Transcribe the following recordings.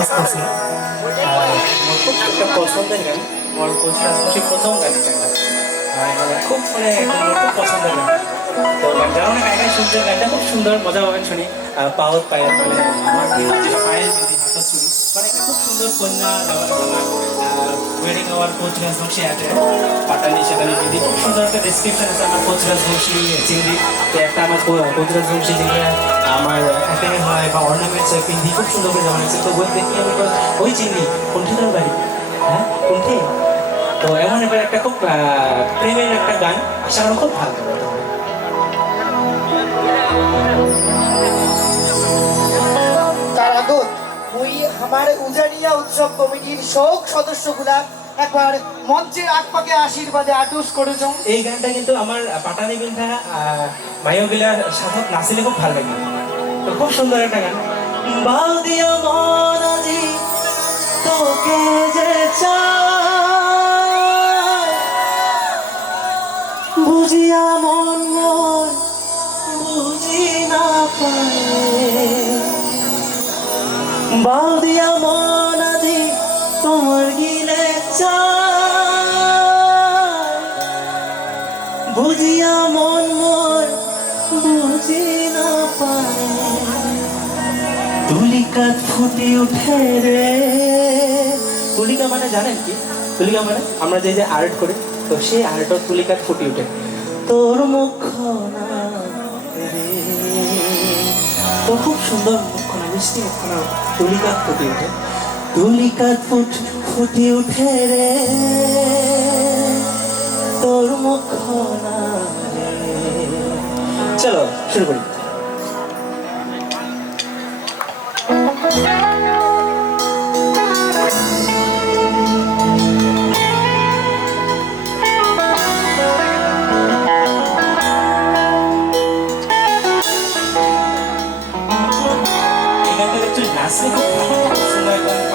খুঁজতেছি আর আমার পছন্দের গান আমার কোচরাজবংশী প্রথম গান এই গানটা মানে আমার খুব পছন্দের গান তো গানটা খুব সুন্দর মজা পাবেন শুনি। পাওয়ার মানে আমার পায়ের দিদি হাতের মানে খুব সুন্দর কন্যা ওয়েডিং আমার কোচ রাজবংশী আছে। পাটানি সেখানে দিদি খুব সুন্দর একটা ডিসক্রিপশন আছে। আমার কোচ রাজবংশী চিংড়ি তো একটা আমার কোচ রাজবংশী চিংড়ি আমার হয় বা অর্নামেন্টস পিন্ধি খুব সুন্দর করে জামা লাগছে তো বই দেখি আমি ওই চিংড়ি, কোনটি? তোর বাড়ি হ্যাঁ? কোনটি? তো এমন এবার একটা খুব প্রেমের একটা গান আশা করি খুব ভালো তার আগত মুই আমার উজানিয়া উৎসব কমিটির শোক সদস্যগুলা একবার মঞ্চের আকপাকে আশীর্বাদে আটুস করে যাও। এই গানটা কিন্তু আমার পাটানি বিন্ধা মায়োগিলার সাথে নাচিলে খুব ভালো লাগে। তো খুব সুন্দর একটা গান। বাল দিয়া মন তোকে যে চায় বুঝিয়া মন মোর বুঝি না পায়। বাল দিয়া মন আজি তোমার গিলে বুঝিয়া মন মোর বুঝি না তুলিকা ফুটি উঠে রে। তুলিকা মানে জানেন কি? তুলিকা মানে আমরা যে যে আর্ট করি, তো সেই আর্টও তুলিকা ফুটি উঠে তোর মুখ না রে। তো খুব সুন্দর মুখনা মিষ্টি মুখনা তুলিকা ফুটে উঠে তুলিকা ফুট, ফুটে উঠে রে। তোর মুখনা চলো, শুরু করি। গানটা একটু নাচলে খুব ভালো খুব সুন্দর একদম পায়ের step।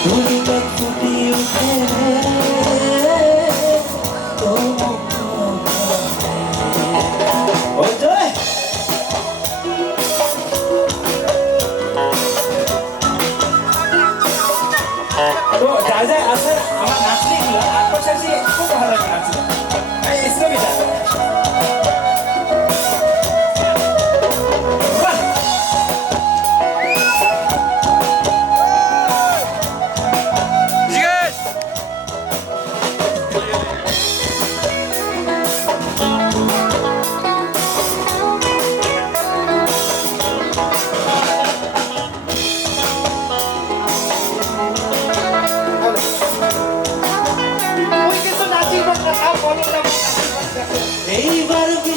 ফুটি উঠে ও জয় তো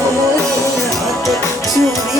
思い出って